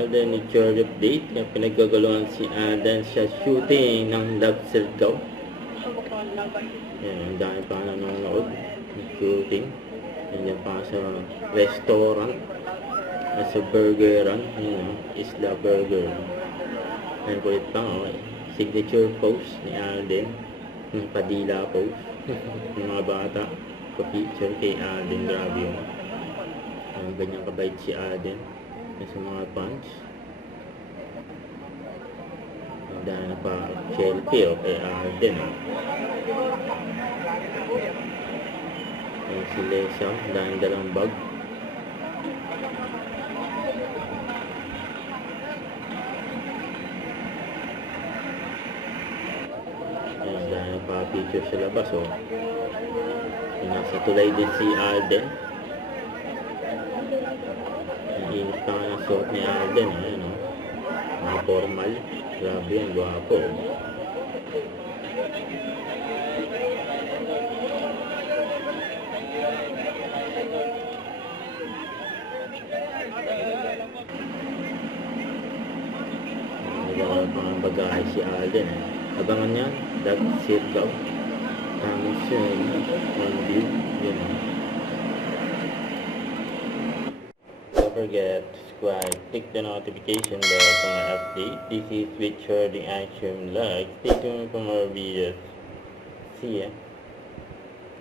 Alden ni Charlie update. Yung pinaggagaluhan si Alden sa shooting ng Love Circle. Yan, ang dami pa nanonood ng shooting. Yan pa sa restaurant. Sa burgeran. Yan, Isla Burger. Yan, kulit pa nga. Signature pose ni Alden. Yung padila pose. Yung mga bata. Pa-picture kay Alden. Grabe yun. Ganyan kabait si Alden sa mga punch. Dahil na pa selfie kay Alden. Si Lesa, dahil dalang bag. Dahil na pa picture sa labas. Nasa tulay din si Alden. Init pa nga ng suot ni Alden, mga formal. Grabe yan, guwapo. Nagawal pa ng bagahe si Alden. Abangan yan, Love Circle. Coming soon, on view. Don't forget to subscribe, click the notification bell for my update. This is with Charlie Action Vlog. Stay tuned for more videos. See ya.